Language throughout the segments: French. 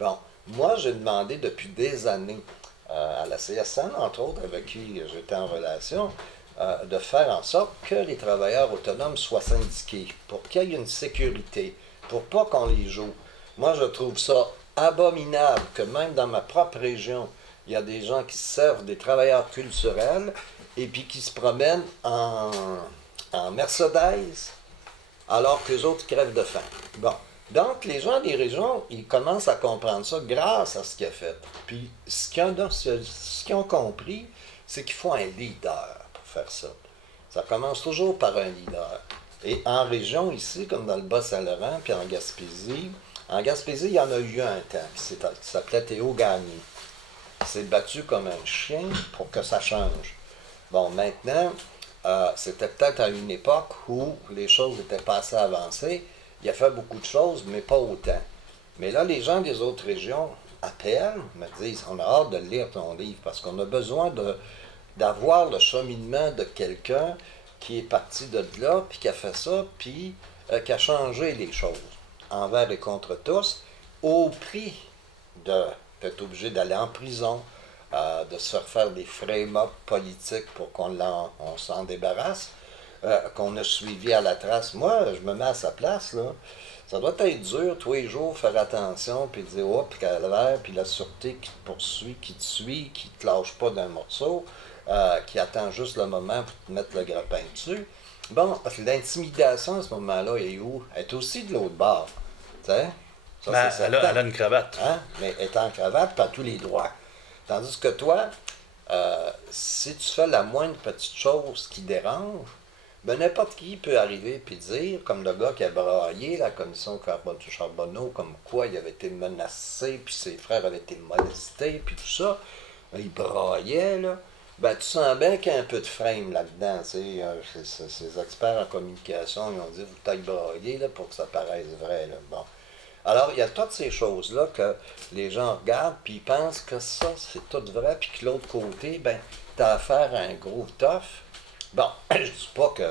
Bon, moi, j'ai demandé depuis des années à la CSN, entre autres, avec qui j'étais en relation, de faire en sorte que les travailleurs autonomes soient syndiqués, pour qu'il y ait une sécurité, pour pas qu'on les joue. Moi, je trouve ça abominable que même dans ma propre région, il y a des gens qui servent des travailleurs culturels et puis qui se promènent en Mercedes alors que les autres crèvent de faim. Bon. Donc, les gens des régions, ils commencent à comprendre ça grâce à ce qu'il a fait. Puis, ce qu'ils ont compris, c'est qu'il faut un leader pour faire ça. Ça commence toujours par un leader. Et en région, ici, comme dans le Bas-Saint-Laurent, puis en Gaspésie, il y en a eu un temps, qui s'appelait Théo Gagné. Il s'est battu comme un chien pour que ça change. Bon, maintenant, c'était peut-être à une époque où les choses n'étaient pas assez avancées. Il a fait beaucoup de choses, mais pas autant. Mais là, les gens des autres régions appellent, me disent, on a hâte de lire ton livre parce qu'on a besoin d'avoir le cheminement de quelqu'un qui est parti de là, puis qui a fait ça, puis qui a changé les choses envers et contre tous, au prix d'être obligé d'aller en prison, de se faire des frame-up politiques pour on s'en débarrasse, qu'on a suivi à la trace. Moi, je me mets à sa place, là. Ça doit être dur, tous les jours, faire attention, puis dire, oh, puis calvaire, puis la sûreté qui te poursuit, qui te suit, qui te lâche pas d'un morceau, qui attend juste le moment pour te mettre le grappin dessus. Bon, l'intimidation à ce moment-là est où? Elle est aussi de l'autre bord. Tu sais? Ça, c'est Ben, certain. elle a une cravate. Hein? Mais elle est en cravate, tu as tous les droits. Tandis que toi, si tu fais la moindre petite chose qui dérange, ben n'importe qui peut arriver et dire, comme le gars qui a braillé la commission Charbonneau, comme quoi il avait été menacé, puis ses frères avaient été molestés, puis tout ça, ben, il braillait, là. Ben, tu sens bien qu'il y a un peu de frame là-dedans, tu sais. Ces experts en communication, ils ont dit, vous t'aillez brailler, là, pour que ça paraisse vrai, là. Bon. Alors, il y a toutes ces choses-là que les gens regardent, puis ils pensent que ça, c'est tout vrai, puis que l'autre côté, ben, t'as affaire à un gros tough. Bon, je dis pas que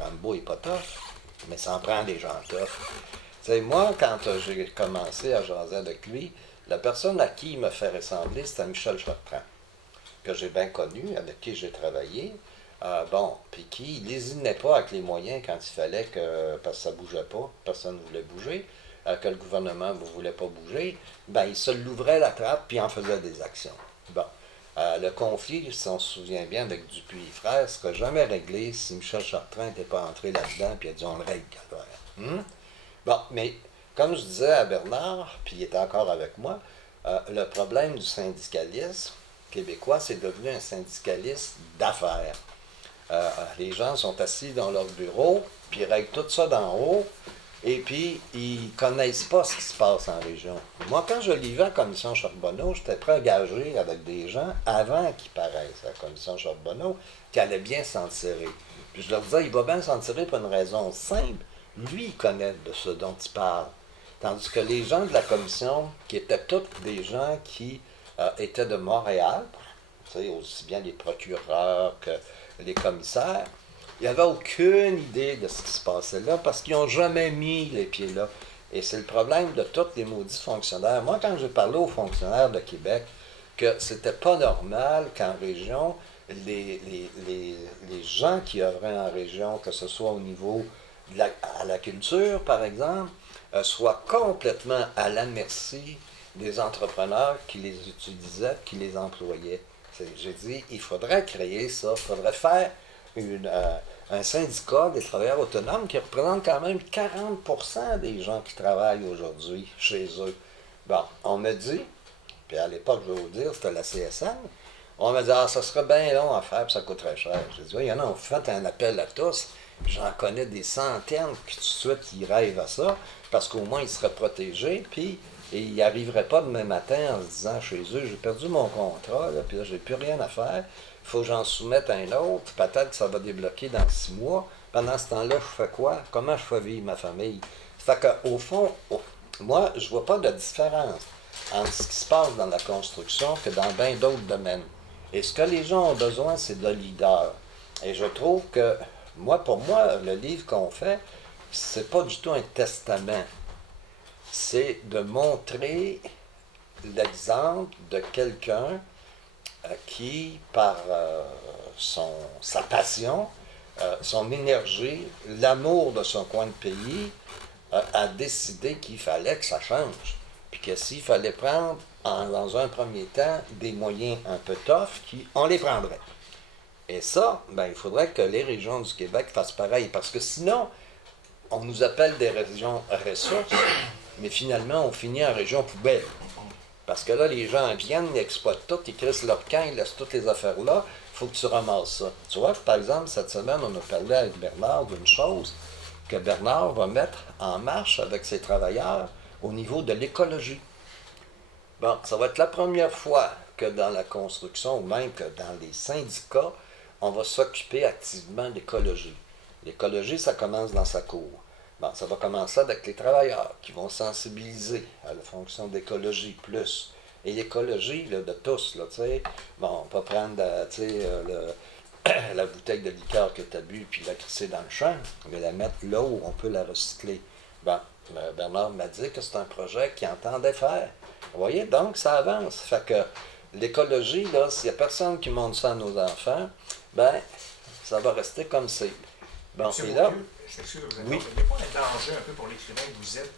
Rambo est pas tough, mais ça en prend des gens tough. Tu sais, moi, quand j'ai commencé à jaser avec lui, la personne à qui il me fait ressembler, c'était Michel Chartrand, que j'ai bien connu, avec qui j'ai travaillé. Bon, puis qui lésinait pas avec les moyens quand il fallait que, parce que ça bougeait pas, personne ne voulait bouger, que le gouvernement ne voulait pas bouger, ben il se l'ouvrait la trappe puis en faisait des actions. Bon. Le conflit, si on se souvient bien, avec Dupuis et Frères, ne serait jamais réglé si Michel Chartrand n'était pas entré là-dedans puis a dit on le règle. Bon, mais comme je disais à Bernard, puis il était encore avec moi, le problème du syndicalisme québécois, c'est devenu un syndicalisme d'affaires. Les gens sont assis dans leur bureau, puis ils règlent tout ça d'en haut, et puis ils connaissent pas ce qui se passe en région. Moi, quand je livais à la commission Charbonneau, j'étais prêt à gager avec des gens avant qu'ils paraissent à la commission Charbonneau, qui allaient bien s'en tirer. Puis je leur disais, il va bien s'en tirer pour une raison simple. Lui, il connaît de ce dont il parle. Tandis que les gens de la commission, qui étaient tous des gens qui étaient de Montréal, aussi bien les procureurs que les commissaires, il n'y avait aucune idée de ce qui se passait là parce qu'ils n'ont jamais mis les pieds là. Et c'est le problème de tous les maudits fonctionnaires. Moi, quand j'ai parlé aux fonctionnaires de Québec, que c'était pas normal qu'en région, les gens qui œuvraient en région, que ce soit au niveau à la culture, par exemple, soient complètement à la merci des entrepreneurs qui les utilisaient, qui les employaient. J'ai dit, il faudrait créer ça, il faudrait faire un syndicat des travailleurs autonomes qui représente quand même 40% des gens qui travaillent aujourd'hui chez eux. Bon, on me dit, puis à l'époque, je vais vous dire, c'était la CSN, on m'a dit, ah, ça serait bien long à faire, puis ça coûterait cher. J'ai dit, oui, il y en a, on fait un appel à tous, j'en connais des centaines qui tout de suite ils rêvent à ça, parce qu'au moins ils seraient protégés, puis ils n'arriveraient pas demain matin en se disant chez eux, j'ai perdu mon contrat, là, puis là, j'ai plus rien à faire, il faut que j'en soumette un autre, peut-être que ça va débloquer dans 6 mois. Pendant ce temps-là, je fais quoi? Comment je fais vivre ma famille? Ça fait qu'au fond, moi, je vois pas de différence entre ce qui se passe dans la construction que dans bien d'autres domaines. Et ce que les gens ont besoin, c'est de leaders. Et je trouve que, pour moi, le livre qu'on fait, c'est pas du tout un testament. C'est de montrer l'exemple de quelqu'un qui, par sa passion, son énergie, l'amour de son coin de pays, a décidé qu'il fallait que ça change. Puis que s'il fallait prendre, dans un premier temps, des moyens un peu tough, on les prendrait. Et ça, ben, il faudrait que les régions du Québec fassent pareil, parce que sinon, on nous appelle des régions ressources, mais finalement, on finit en région poubelle. Parce que là, les gens viennent, ils exploitent tout, ils crissent leur camp, ils laissent toutes les affaires là, il faut que tu ramasses ça. Tu vois, par exemple, cette semaine, on a parlé avec Bernard d'une chose que Bernard va mettre en marche avec ses travailleurs au niveau de l'écologie. Bon, ça va être la première fois que dans la construction, ou même que dans les syndicats, on va s'occuper activement d'écologie. L'écologie, ça commence dans sa cour. Bon, ça va commencer avec les travailleurs qui vont sensibiliser à la fonction d'écologie plus. Et l'écologie là, de tous, là, tu sais, bon, on peut prendre, la bouteille de liqueur que tu as bu puis la crisser dans le champ, mais la mettre là où on peut la recycler. Bon, Bernard m'a dit que c'est un projet qu'il entendait faire. Vous voyez, donc ça avance. Fait que l'écologie, là, s'il n'y a personne qui montre ça à nos enfants, ben, ça va rester comme c'est. Bon, Monsieur et là, je m'excuse de vous oui. interrompre, il n'y a pas un danger un peu pour l'écrivain que vous êtes,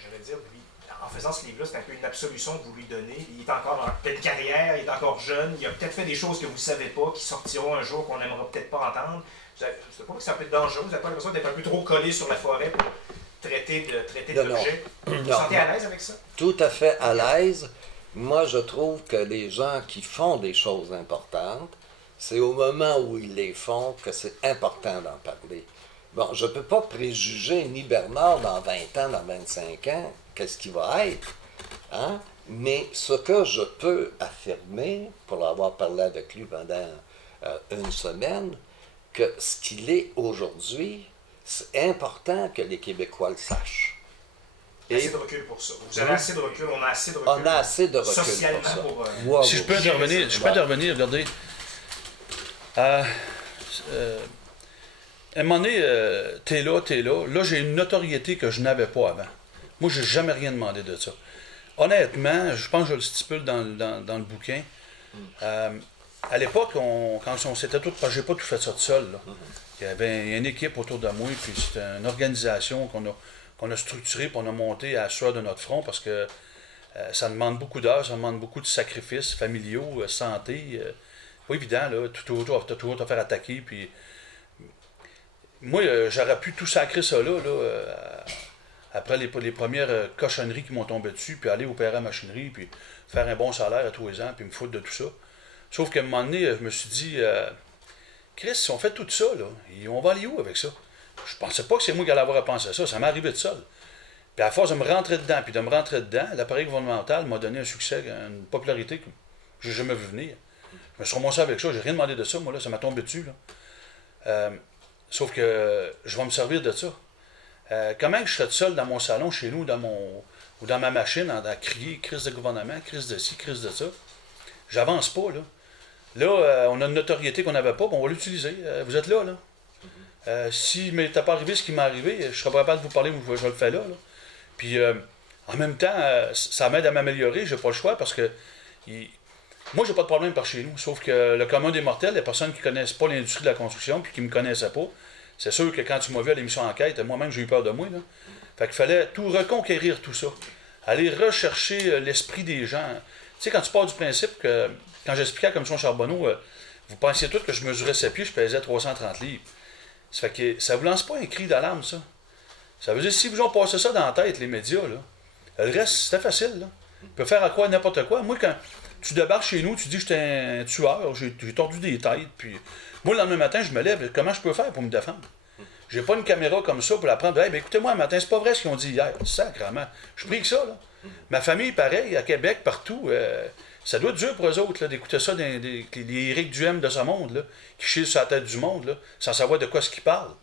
j'allais dire, lui, en faisant ce livre-là, c'est un peu une absolution que vous lui donnez. Il est encore en pleine carrière, il est encore jeune, il a peut-être fait des choses que vous ne savez pas, qui sortiront un jour, qu'on n'aimera peut-être pas entendre. Je ne sais pas que c'est un peu dangereux, vous n'avez pas l'impression d'être un peu trop collé sur la forêt pour traiter de l'objet. Vous vous sentez à l'aise avec ça? Tout à fait à l'aise. Moi, je trouve que les gens qui font des choses importantes, c'est au moment où ils les font que c'est important d'en parler. Bon, je ne peux pas préjuger ni Bernard dans 20 ans, dans 25 ans, qu'est-ce qu'il va être, hein? Mais ce que je peux affirmer, pour avoir parlé avec lui pendant une semaine, que ce qu'il est aujourd'hui, c'est important que les Québécois le sachent. Assez de recul pour ça. Vous avez assez de recul, on a assez de recul. On a assez de recul socialement pour ça. pour Si je peux intervenir, regardez. À un moment donné, t'es là. Là, j'ai une notoriété que je n'avais pas avant. Moi, j'ai jamais rien demandé de ça. Honnêtement, je pense que je le stipule dans le bouquin. À l'époque, quand on s'était tous... J'ai pas tout fait ça tout seul. Là. Il y avait une équipe autour de moi, puis c'était une organisation qu'on a structurée, puis on a montée à la sueur de notre front, parce que ça demande beaucoup d'heures, ça demande beaucoup de sacrifices familiaux, santé. Pas évident, là. T'as toujours te faire attaquer, puis... Moi, j'aurais pu tout sacrer ça là, après les premières cochonneries qui m'ont tombé dessus, puis aller opérer à la machinerie, puis faire un bon salaire à tous les ans, puis me foutre de tout ça. Sauf qu'à un moment donné, je me suis dit, Chris, si on fait tout ça, là, on va aller où avec ça? Je pensais pas que c'est moi qui allais avoir à penser à ça, ça m'est arrivé de seul. Puis à force de me rentrer dedans, l'appareil gouvernemental m'a donné un succès, une popularité que j'ai jamais vu venir. Je me suis remonté avec ça, j'ai rien demandé de ça, moi, là, ça m'a tombé dessus, là. Sauf que je vais me servir de ça. Comment je serais seul dans mon salon, chez nous, ou dans ma machine, à crier crise de gouvernement, crise de ci, crise de ça? J'avance pas, là. Là, on a une notoriété qu'on n'avait pas, bon, on va l'utiliser. Vous êtes là, là. Si il m'était pas arrivé ce qui m'est arrivé, je serais pas capable de vous parler, je le fais là. Puis, en même temps, ça m'aide à m'améliorer, j'ai pas le choix, parce que moi, j'ai pas de problème par chez nous, sauf que le commun des mortels, les personnes qui connaissent pas l'industrie de la construction, puis qui me connaissaient pas, c'est sûr que quand tu m'as vu à l'émission Enquête, moi-même, j'ai eu peur de moi, là. Fait qu'il fallait tout reconquérir tout ça. Aller rechercher l'esprit des gens. Tu sais, quand tu pars du principe que, quand j'expliquais à la commission Charbonneau, vous pensiez tous que je mesurais 7 pieds, je pesais 330 livres. Ça fait que ça vous lance pas un cri d'alarme, ça. Ça veut dire, si vous ont passé ça dans la tête, les médias, là, le reste, c'était facile, là. Ils peuvent faire à quoi n'importe quoi. Moi, quand tu débarques chez nous, tu dis que j'étais un tueur, j'ai tordu des têtes, puis moi, le lendemain matin, je me lève, comment je peux faire pour me défendre? J'ai pas une caméra comme ça pour la prendre. Hey, ben écoutez-moi, un matin, c'est pas vrai ce qu'ils ont dit hier. Sacrement. Je prie que ça, là. Ma famille, pareil, à Québec, partout, ça doit être dur pour eux autres, là, d'écouter ça, les Éric Duhem de ce monde, là, qui chient sur la tête du monde, là, sans savoir de quoi ce qu'ils parlent.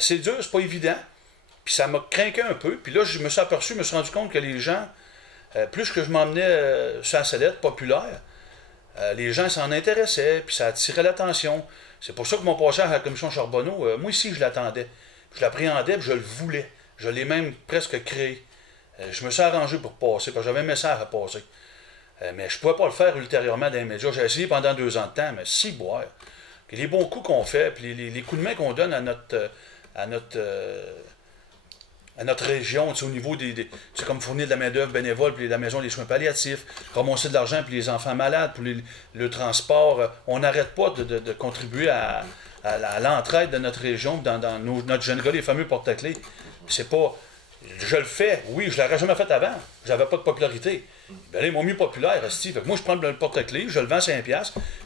C'est dur, c'est pas évident. Puis ça m'a craqué un peu. Puis là, je me suis rendu compte que les gens, plus que je m'emmenais sur la sellette populaire, les gens s'en intéressaient, puis ça attirait l'attention. C'est pour ça que mon passage à la commission Charbonneau, moi ici, je l'attendais. Je l'appréhendais, puis je le voulais. Je l'ai même presque créé. Je me suis arrangé pour passer, parce que j'avais un message à passer. Mais je ne pouvais pas le faire ultérieurement dans les médias. J'ai essayé pendant 2 ans de temps, mais si boire. Les bons coups qu'on fait, puis les coups de main qu'on donne à notre région, au niveau c'est comme fournir de la main-d'œuvre bénévole, puis la maison des soins palliatifs, ramasser de l'argent pour les enfants malades, pour le transport. On n'arrête pas de contribuer à l'entraide de notre région, dans notre jeune gars, les fameux porte-clés. C'est pas. Je le fais, oui, je ne l'aurais jamais fait avant. J'avais pas de popularité. Ben là, ils m'ont mis populaire, Steve. Fait que moi, je prends le porte-clés, je le vends 5$,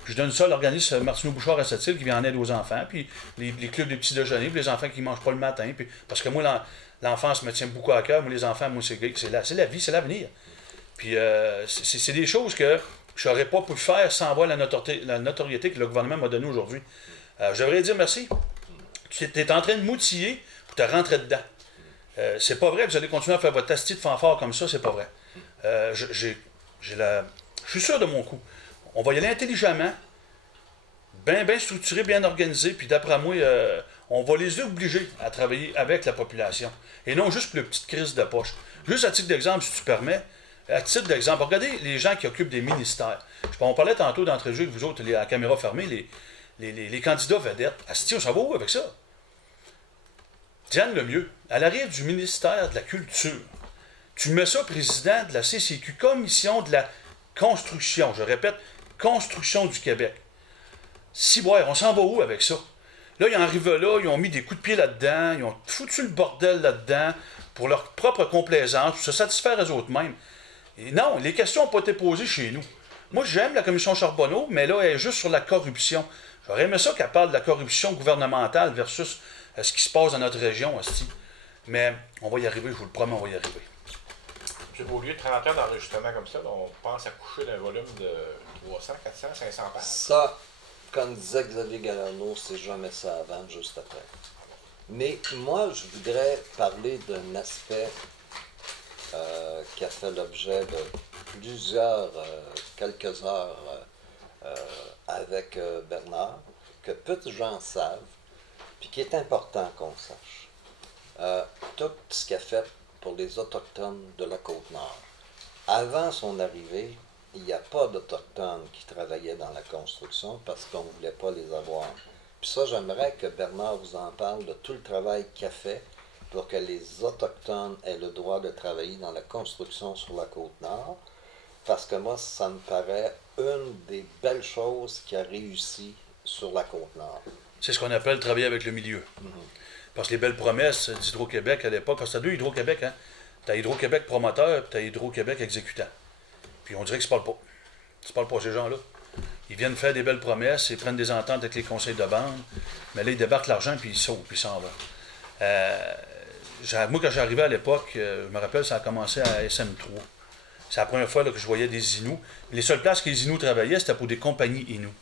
puis je donne ça à l'organisme Martineau Bouchard à Sept-Îles qui vient en aide aux enfants, puis les clubs des petits déjeuners, puis les enfants qui ne mangent pas le matin. Puis, parce que moi, l'enfance me tient beaucoup à cœur. Moi, les enfants, moi, c'est la vie, c'est l'avenir. Puis c'est des choses que je n'aurais pas pu faire sans avoir la notoriété que le gouvernement m'a donnée aujourd'hui. Je devrais dire merci. Tu es en train de m'outiller pour te rentrer dedans. C'est pas vrai que vous allez continuer à faire votre asti de fanfare comme ça, c'est pas vrai. Je suis sûr de mon coup. On va y aller intelligemment, bien structuré, bien organisé, puis d'après moi, on va les obliger à travailler avec la population. Et non juste pour les petites crises de poche. Juste à titre d'exemple, si tu permets, à titre d'exemple, regardez les gens qui occupent des ministères. On parlait tantôt d'entrée de jeu avec vous autres, à la caméra fermée, les candidats vedettes. Asti, on s'en va où avec ça? Diane Lemieux, elle arrive du ministère de la Culture. Tu mets ça président de la CCQ, Commission de la Construction. Je répète, Construction du Québec. Si, ouais, on s'en va où avec ça? Là, ils arrivent là, ils ont mis des coups de pied là-dedans, ils ont foutu le bordel là-dedans pour leur propre complaisance, pour se satisfaire eux autres mêmes. Et non, les questions n'ont pas été posées chez nous. Moi, j'aime la commission Charbonneau, mais là, elle est juste sur la corruption. J'aurais aimé ça qu'elle parle de la corruption gouvernementale versus ce qui se passe dans notre région, aussi. Mais on va y arriver, je vous le promets, on va y arriver. Au lieu de 30 heures d'enregistrement comme ça, on pense à coucher d'un volume de 300, 400, 500 pages. Ça, comme disait Xavier Gallarneau, c'est jamais ça à vendre juste après. Mais moi, je voudrais parler d'un aspect qui a fait l'objet de quelques heures avec Bernard, que peu de gens savent, puis qui est important qu'on sache. Tout ce qu'il a fait pour les Autochtones de la Côte-Nord. Avant son arrivée, il n'y a pas d'Autochtones qui travaillaient dans la construction parce qu'on ne voulait pas les avoir. Puis ça, j'aimerais que Bernard vous en parle de tout le travail qu'il a fait pour que les Autochtones aient le droit de travailler dans la construction sur la Côte-Nord, parce que moi, ça me paraît une des belles choses qui a réussi sur la Côte-Nord. C'est ce qu'on appelle travailler avec le milieu. Parce que les belles promesses d'Hydro-Québec à l'époque, parce que t'as 2 Hydro-Québec, hein? T'as Hydro-Québec promoteur, puis t'as Hydro-Québec exécutant. Puis on dirait qu'ils se parlent pas. Ils se parlent pas, ces gens-là. Ils viennent faire des belles promesses, ils prennent des ententes avec les conseils de bande, mais là, ils débarquent l'argent, puis ils sautent, puis ils s'en vont. Moi, quand j'arrivais à l'époque, je me rappelle, ça a commencé à SM3. C'est la première fois là, que je voyais des Inuits. Les seules places que les Inuits travaillaient, c'était pour des compagnies Inuits.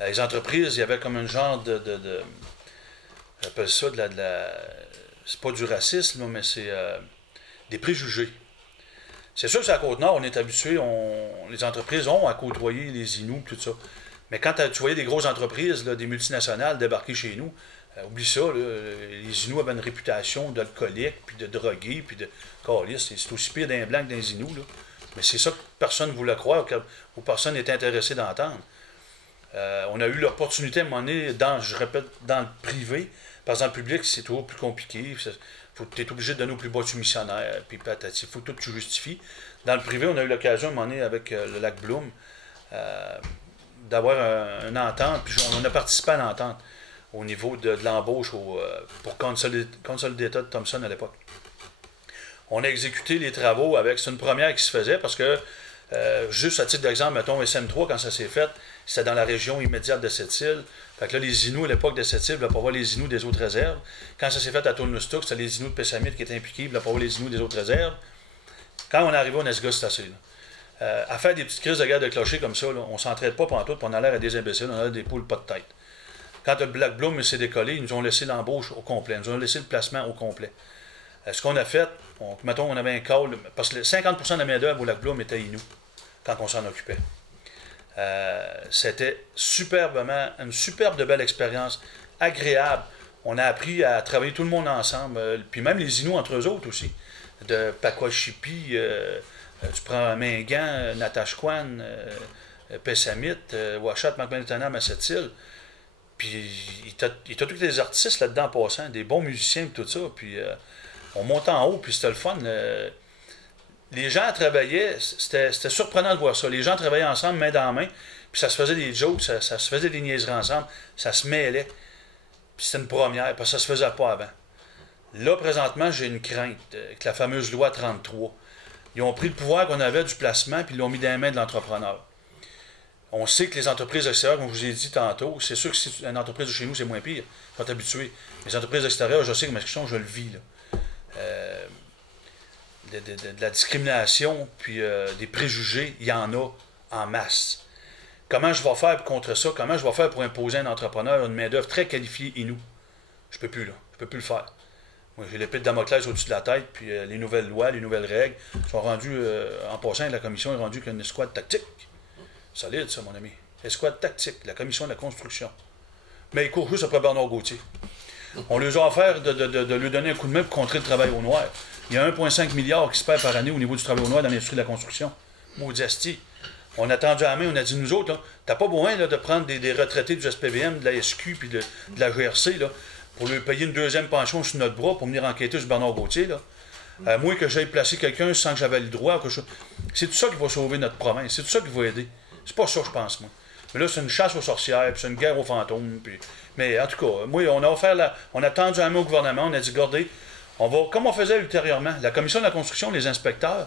Les entreprises, il y avait comme un genre j'appelle ça c'est pas du racisme, là, mais c'est des préjugés. C'est sûr que sur la Côte-Nord, on est habitué, les entreprises ont à côtoyer les Inuits, tout ça. Mais quand tu voyais des grosses entreprises, là, des multinationales débarquer chez nous, oublie ça, là, les Inuits avaient une réputation d'alcooliques, puis de drogués, puis de calices. C'est aussi pire d'un blanc que d'un Inuit, là. Mais c'est ça que personne ne voulait croire, ou personne n'est intéressé d'entendre. On a eu l'opportunité à un moment donné, je répète, dans le privé, parce que dans le public, c'est toujours plus compliqué. Tu es obligé de donner au plus bas soumissionnaire, puis patati, il faut tout que tu justifies. Dans le privé, on a eu l'occasion à un moment donné avec le Lac Bloom d'avoir une entente, puis on a participé à l'entente au niveau de l'embauche pour Consolidated Thompson à l'époque. On a exécuté les travaux avec, c'est une première qui se faisait parce que, juste à titre d'exemple, mettons SM3, quand ça s'est fait, c'était dans la région immédiate de Sept-Îles. Fait que là, les Inuits à l'époque de Sept-Îles ne voulaient pas voir les Inuits des autres réserves. Quand ça s'est fait à Tournestook, c'était les Inuits de Pessamit qui étaient impliqués, ils ne voulaient pas voir les Inuits des autres réserves. Quand on est arrivé au Nesga, c'est assez. À faire des petites crises de guerre de clocher comme ça, là, on ne s'entraide pas pendant tout, puis on a l'air à des imbéciles, on a l'air à des poules pas de tête. Quand le Black Bloom s'est décollé, ils nous ont laissé l'embauche au complet, ils nous ont laissé le placement au complet. Ce qu'on a fait, mettons, on avait un call, parce que 50% de la main-d'œuvre au Lac Bloom était Inuit, quand on s'en occupait. C'était une superbe de belle expérience, agréable. On a appris à travailler tout le monde ensemble, puis même les Inuits entre eux autres aussi. de Pakwashipi, tu prends Mingan, Natashquan, Pessamit, Ouachat, McMiltonham à Sept-Îles. Puis il t'a tous les artistes là-dedans en passant, des bons musiciens et tout ça. Puis on monte en haut, puis c'était le fun. Les gens travaillaient, c'était surprenant de voir ça. Les gens travaillaient ensemble, main dans main, puis ça se faisait des jokes, ça se faisait des niaiseries ensemble, ça se mêlait. Puis c'était une première, parce que ça se faisait pas avant. Là, présentement, j'ai une crainte, avec la fameuse loi 33. Ils ont pris le pouvoir qu'on avait du placement, puis ils l'ont mis dans les mains de l'entrepreneur. On sait que les entreprises extérieures, comme je vous ai dit tantôt, c'est sûr que si une entreprise de chez nous, c'est moins pire. Ils sont habitués. Les entreprises extérieures, je sais que ma question, je le vis. Là. De la discrimination, puis des préjugés, il y en a en masse. Comment je vais faire contre ça? Comment je vais faire pour imposer à un entrepreneur une main-d'œuvre très qualifiée et nous? Je peux plus, là. Je peux plus le faire. Moi, j'ai l'épée de Damoclès au-dessus de la tête, puis les nouvelles lois, les nouvelles règles sont rendues, en passant, la commission est rendue qu'une escouade tactique. Solide, ça, mon ami. Escouade tactique, la commission de la construction. Mais ils courent juste après Bernard Gauthier. On leur a offert de lui donner un coup de main pour contrer le travail au noir. Il y a 1,5 milliard qui se perd par année au niveau du travail au noir dans l'industrie de la construction. Maudit asti. On a tendu à la main, on a dit, nous autres, là, t'as pas besoin là, de prendre des retraités du SPVM, de la SQ puis de la GRC là, pour lui payer une deuxième pension sur notre bras pour venir enquêter sur Bernard Gauthier. Là. À moins que j'aille placer quelqu'un sans que j'avais le droit. C'est tout ça qui va sauver notre province. C'est tout ça qui va aider. C'est pas ça, je pense, moi. Mais là, c'est une chasse aux sorcières, puis c'est une guerre aux fantômes. Puis... Mais en tout cas, moi, on a tendu à la main au gouvernement, on a dit, regardez, comme on faisait ultérieurement, la commission de la construction, les inspecteurs,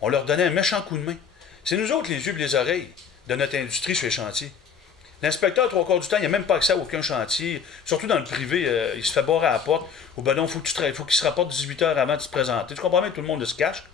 on leur donnait un méchant coup de main. C'est nous autres, les yeux et les oreilles de notre industrie sur les chantiers. L'inspecteur, 3/4 du temps, il n'a même pas accès à aucun chantier. Surtout dans le privé, il se fait barrer à la porte. Ou ben non, il faut qu'il se rapporte 18 heures avant de se présenter. Tu comprends bien que tout le monde se cache.